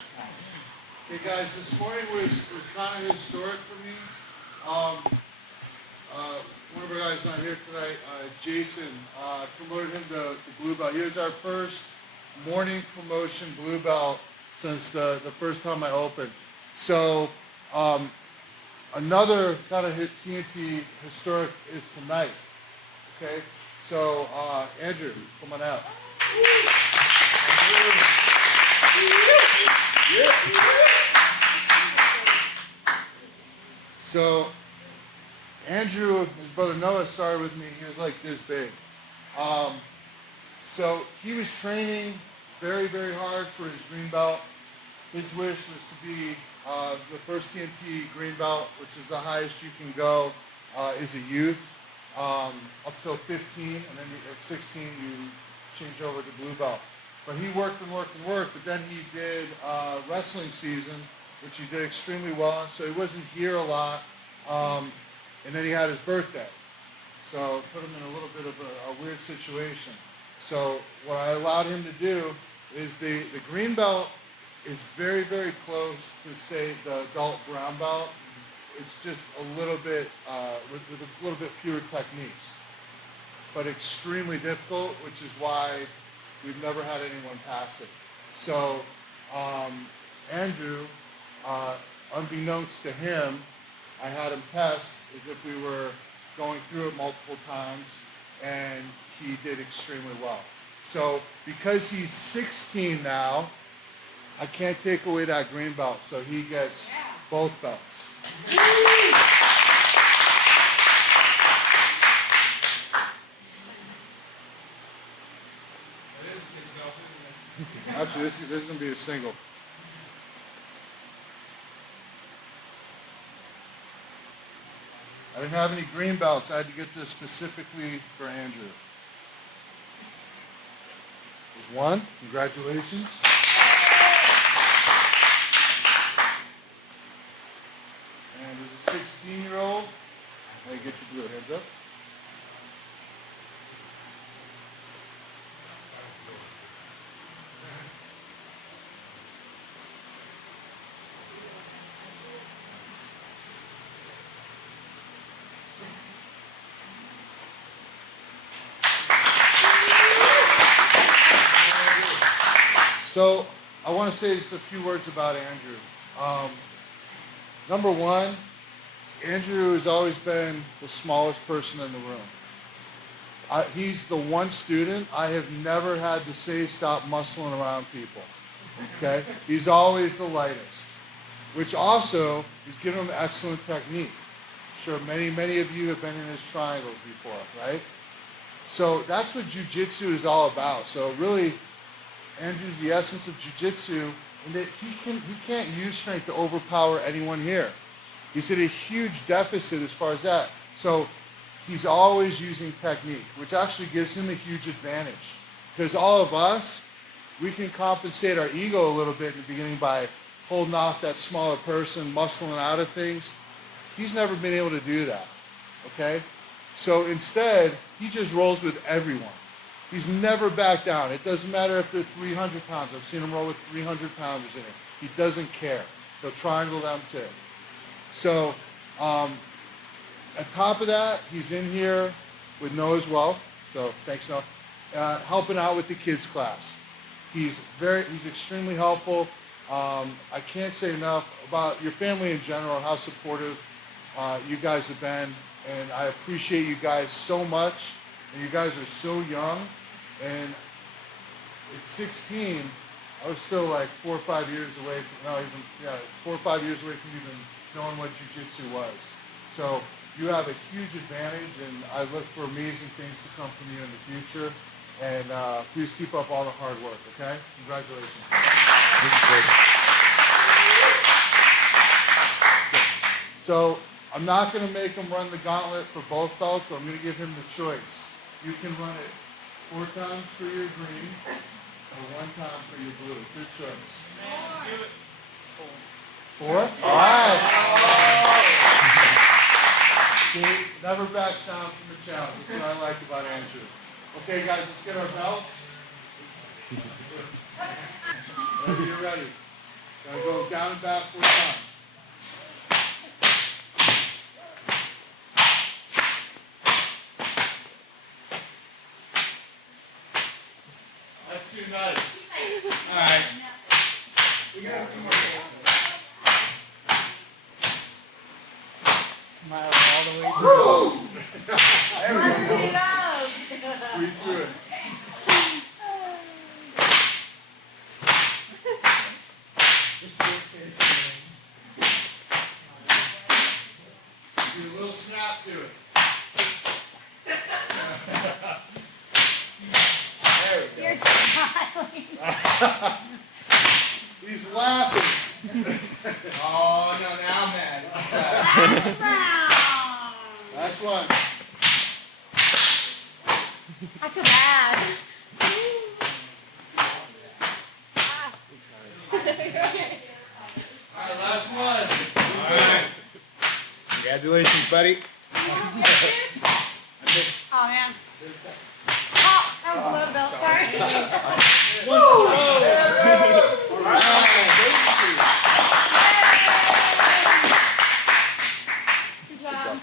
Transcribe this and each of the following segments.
Hey guys, this morning was kind of historic for me. Um, One of our guys not here tonight, Jason, promoted him to blue belt. He was our first morning promotion blue belt since the first time I opened. So another kind of TNT historic is tonight. Okay, so Andrew, come on out. So Andrew, his brother Noah, started with me. He was like this big. So he was training very, very hard for his green belt. His wish was to be the first TNT green belt, which is the highest you can go as a youth, up till 15, and then at 16 you change over to blue belt. But he worked and worked and worked, but then he did wrestling season, which he did extremely well, so he wasn't here a lot. And then he had his birthday. So put him in a little bit of a weird situation. So what I allowed him to do is the green belt is very, very close to, say, the adult brown belt. It's just a little bit, with a little bit fewer techniques. But extremely difficult, which is why we've never had anyone pass it. So Andrew, unbeknownst to him, I had him test as if we were going through it multiple times, and he did extremely well. So because he's 16 now, I can't take away that green belt, so he gets both belts. Actually, this is going to be a single. I didn't have any green belts. I had to get this specifically for Andrew. There's one. Congratulations. And there's a 16-year-old. How do you get your blue? Hands up. So I want to say just a few words about Andrew. Number one, Andrew has always been the smallest person in the room. He's the one student I have never had to say stop muscling around people. Okay? He's always the lightest, which also is giving him excellent technique. I'm sure many of you have been in his triangles before, right? So that's what jiu-jitsu is all about. So really, Andrew's the essence of jiu-jitsu, and that he can't use strength to overpower anyone here. He's at a huge deficit as far as that. So he's always using technique, which actually gives him a huge advantage. Because all of us, we can compensate our ego a little bit in the beginning by holding off that smaller person, muscling out of things. He's never been able to do that, okay? So instead, he just rolls with everyone. He's never backed down. It doesn't matter if they're 300 pounds. I've seen him roll with 300 pounders in it. He doesn't care. He'll triangle them too. So on top of that, he's in here with Noah as well. So thanks, Noah. Helping out with the kids class. He's extremely helpful. I can't say enough about your family in general, how supportive you guys have been. And I appreciate you guys so much. And you guys are so young, and at 16, I was still like 4 or 5 years away from, 4 or 5 years away from even knowing what jiu-jitsu was. So you have a huge advantage, and I look for amazing things to come from you in the future. And please keep up all the hard work, okay? Congratulations. So I'm not going to make him run the gauntlet for both belts, but I'm going to give him the choice. You can run it 4 times for your green or 1 time for your blue. It's your choice. 4? All right. See, never backs down from the challenge. That's what I like about Andrew. Okay, guys, let's get our belts. Whenever you're ready. Gotta go down and back 4 times. That's too nice. Alright. We got a few more. Smile all the way through. There we go. Squeeze through it. Do a little snap to it. There we go. You're smiling. He's laughing. Oh no, now I'm mad. Last round. Last one. I feel bad. Alright, last one. Alright. Congratulations, buddy. Oh man. Oh, that was below the belt. Sorry. Good job.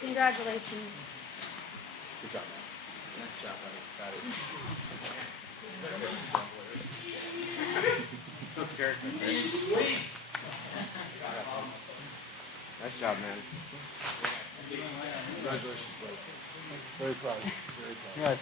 Congratulations. Good job, man. Nice job, buddy. Got it. That's character. Sweet. Nice job, man. Congratulations, buddy. Very proud. Very proud.